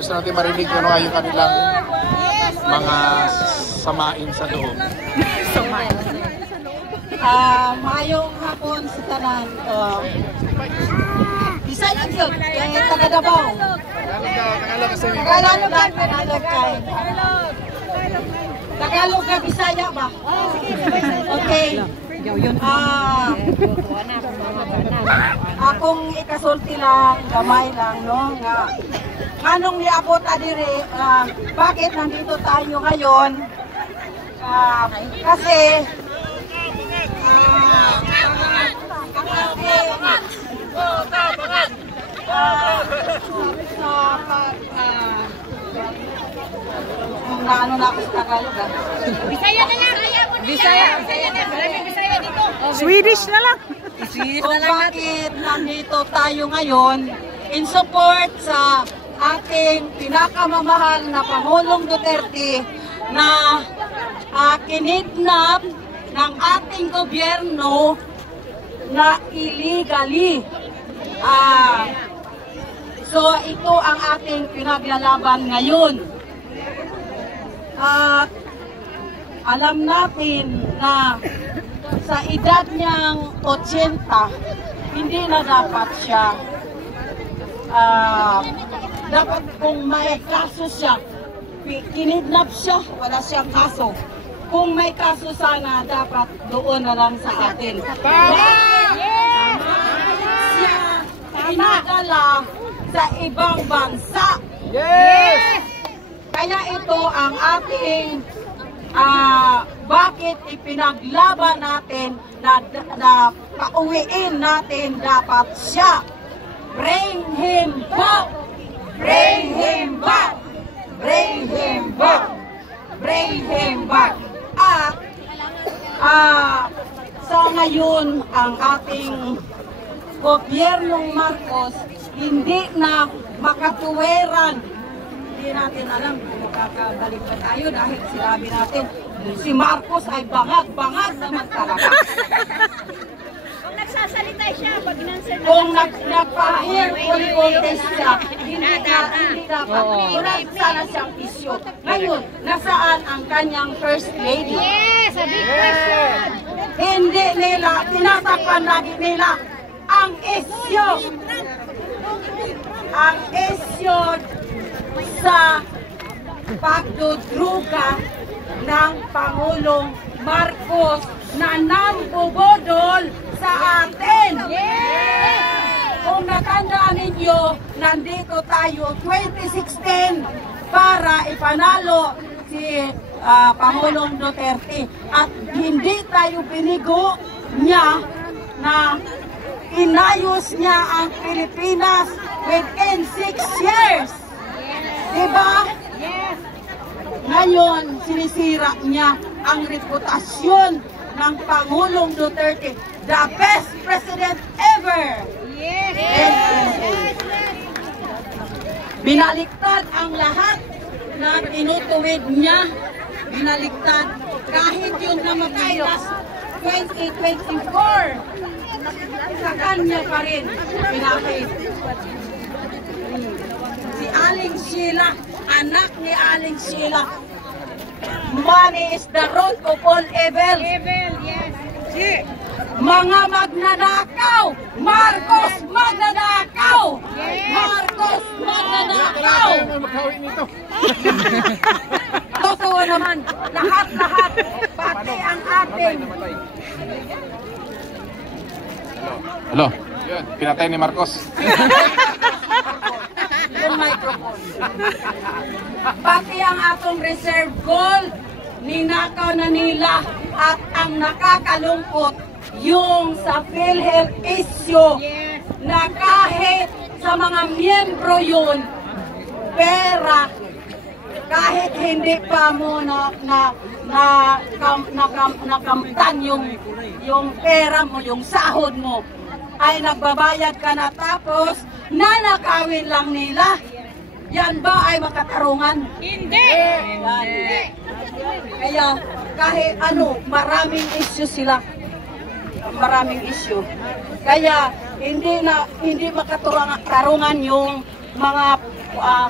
Gusto natin marinig ano ay yung kanilang mga samain sa loob. Mayong hapon sa tanan. Bisaya yun, kaya taga Davao. Tagalog kay. Tagalog ka, Bisaya ba? Okay. Akong ikasulti lang, gamay lang, no? Anong niabot adire, bakit nandito tayo ngayon? Kasi ano na ako sa Tagalog, Bisaya na lang! Bisaya na! Maraming Bisaya dito! Swedish na lang! Kung bakit nandito tayo ngayon in support sa ating pinakamamahal na Pangulong Duterte na kinidnap ng ating gobyerno na illegally. So ito ang ating pinaglalaban ngayon. Alam natin na sa edad niyang 80, hindi na dapat siya, dapat kung may kaso siya, kinidnap siya, wala siyang kaso. Kung may kaso sana, dapat doon na lang sa atin. Siya pinadala sa ibang bansa. Yes! Kaya ito ang ating bakit ipinaglaban natin na pauwiin natin dapat siya. Bring him back! Bring him back! Bring him back! Bring him back! At sa ngayon ang ating gobyernong Marcos hindi na makatuweran. Hindi natin alam kung makakabalik pa tayo dahil sinabi natin si Marcos ay bangag-bangag naman talaga. Kung nagsasalita siya, pag inanswer na Kung nagpa-air contest siya, hindi dapat. Wala sana siyang isyo. Ngayon, nasaan ang kanyang first lady? Yes! A big question! Hindi nila, tinatakpan lagi nila ang isyo. Ang isyo sa pagdudruga ng Pangulong Marcos na nambubodol sa atin. Yes! Kung natandaan ninyo, nandito tayo 2016 para ipanalo si Pangulong Duterte at hindi tayo binigo niya na inayos niya ang Pilipinas within 6 years. Diba? Yes! Ngayon, sinisira niya ang reputasyon ng Pangulong Duterte. The best president ever! Yes! Yes. Binaliktad ang lahat na tinutuwid niya. Binaliktad kahit yung namatay last 2024. Sa kanya pa rin pinakit. Si Aling Sheila, anak ni Aling Sheila. Money is the root of all evil. Evil, yes! Mga magnanakaw! Marcos magnanakaw! Marcos magnanakaw! Totoo naman, lahat-lahat, pati ang ating. Hello. Pinatay ni Marcos. Yung microphone. Pati ang atong reserve gold, ninakaw na nila at ang nakakalungkot yung sa PhilHealth issue na kahit sa mga miyembro yun, pera, kahit hindi pa mo nakamtan yung pera mo, yung sahod mo, ay nagbabayad ka na tapos nanakawin lang nila. Yan ba ay makatarungan? Hindi! Hindi. Kaya kahit ano, maraming issue sila. Maraming issue. Kaya hindi makatarungan yung mga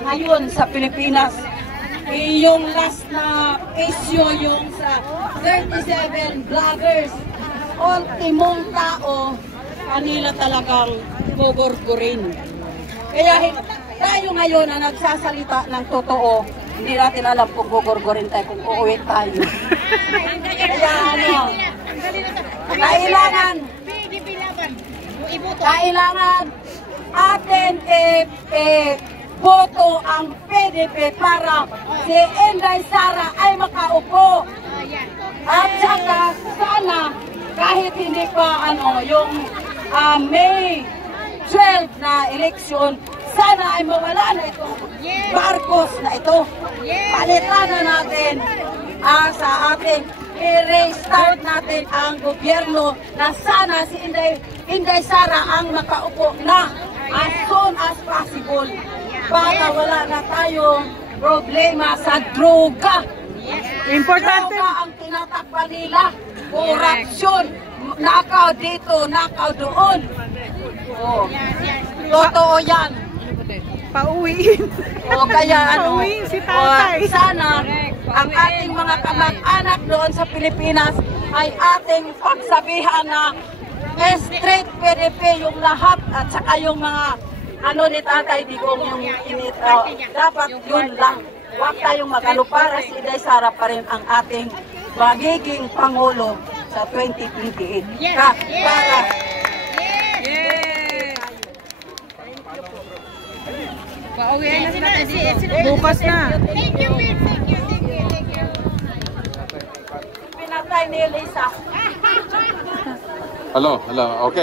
ngayon sa Pilipinas. Yung last na issue yung sa 37 vloggers. Ultimong tao, kanila talagang gugurgurin. Kaya tayo ngayon na nagsasalita ng totoo, hindi natin alam kung gugurgurin tayo, kung uuwi tayo. Kaya kailangan atin boto ang PDP para si Inday Sara ay makaupo. At saka sana kahit hindi pa yung May 12 na eleksyon, sana ay mawala na itong Marcos na ito. Palitan na natin sa ating i-restart natin ang gobyerno na sana si Inday Sara ang makaupo na as soon as possible para wala na tayong problema sa droga. Importante. Droga ang tinatakpan nila. Korupsyon. Nakaw dito, nakaw doon. Oh. Totoo yan. Pauwiin. O kaya Pauwiin si tatay. sana ang ating mga kamag-anak doon sa Pilipinas ay ating pagsabihan na straight PDP yung lahat at saka yung mga ni Tatay Digong yung dapat yun lang. Huwag tayong magalo para si Inday Sara pa rin ang ating magiging Pangulo sa 2028. Para Bukas na. Thank you. pinatay ni Elisa. Hello, okay.